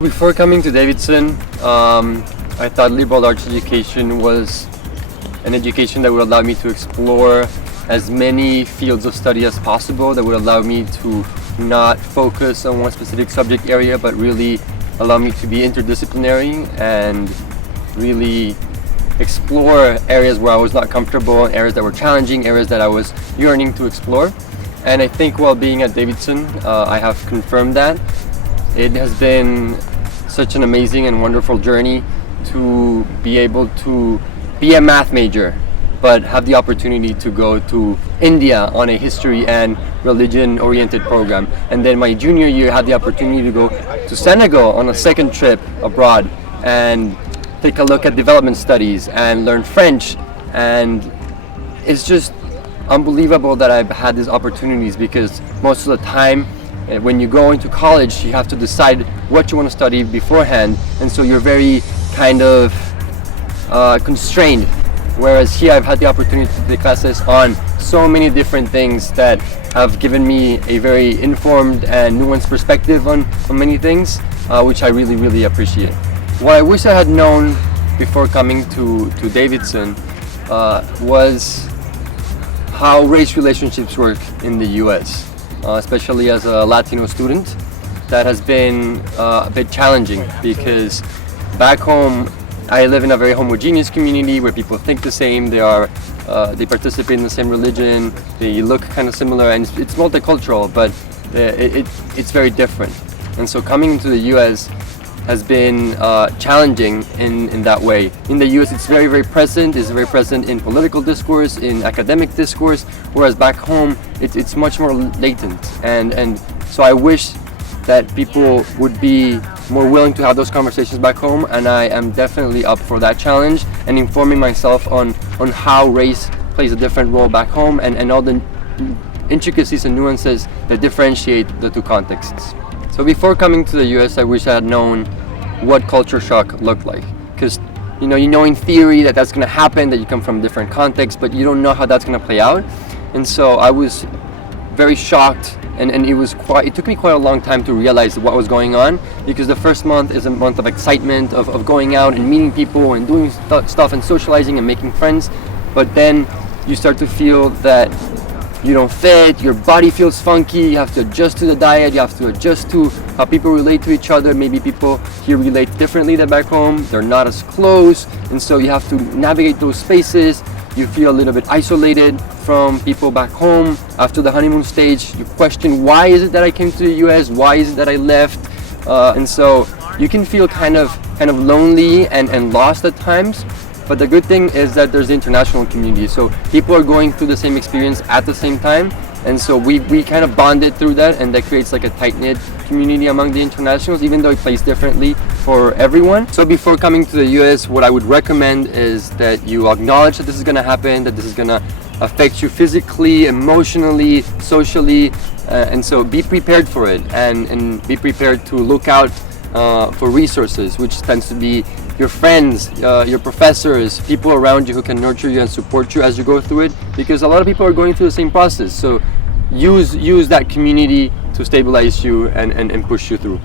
Before coming to Davidson, I thought liberal arts education was an education that would allow me to explore as many fields of study as possible, that would allow me to not focus on one specific subject area, but really allow me to be interdisciplinary and really explore areas where I was not comfortable, areas that were challenging, areas that I was yearning to explore. And I think while being at Davidson, I have confirmed that. It has been such an amazing and wonderful journey to be able to be a math major, but have the opportunity to go to India on a history and religion-oriented program. And then my junior year, had the opportunity to go to Senegal on a second trip abroad and take a look at development studies and learn French. And it's just unbelievable that I've had these opportunities, because most of the time when you go into college, you have to decide what you want to study beforehand, and so you're very kind of constrained. Whereas here, I've had the opportunity to take classes on so many different things that have given me a very informed and nuanced perspective on many things, which I really, really appreciate. What I wish I had known before coming to Davidson was how race relationships work in the US. Especially as a Latino student. That has been a bit challenging, because back home I live in a very homogeneous community where people think the same, they participate in the same religion, they look kind of similar, and it's multicultural, but it's very different. And so coming into the US has been challenging in that way. In the US, it's very, very present. It's very present in political discourse, in academic discourse, whereas back home, it's much more latent. And so I wish that people would be more willing to have those conversations back home, and I am definitely up for that challenge and informing myself on how race plays a different role back home, and all the intricacies and nuances that differentiate the two contexts. So before coming to the US, I wish I had known what culture shock looked like, because you know in theory that that's going to happen, that you come from different contexts, but you don't know how that's going to play out. And so I was very shocked, and it took me quite a long time to realize what was going on, because the first month is a month of excitement, of going out and meeting people and doing stuff and socializing and making friends. But then you start to feel that you don't fit, your body feels funky, you have to adjust to the diet, you have to adjust to how people relate to each other. Maybe people here relate differently than back home, they're not as close, and so you have to navigate those spaces. You feel a little bit isolated from people back home. After the honeymoon stage, you question, why is it that I came to the US? Why is it that I left? And so you can feel kind of lonely and lost at times. But the good thing is that there's the international community, so people are going through the same experience at the same time, and so we kind of bonded through that, and that creates like a tight-knit community among the internationals, even though it plays differently for everyone. So before coming to the US, what I would recommend is that you acknowledge that this is going to happen, that this is going to affect you physically, emotionally, socially, and so be prepared for it, and be prepared to look out for resources, which tends to be your friends, your professors, people around you who can nurture you and support you as you go through it, because a lot of people are going through the same process. So use that community to stabilize you and push you through.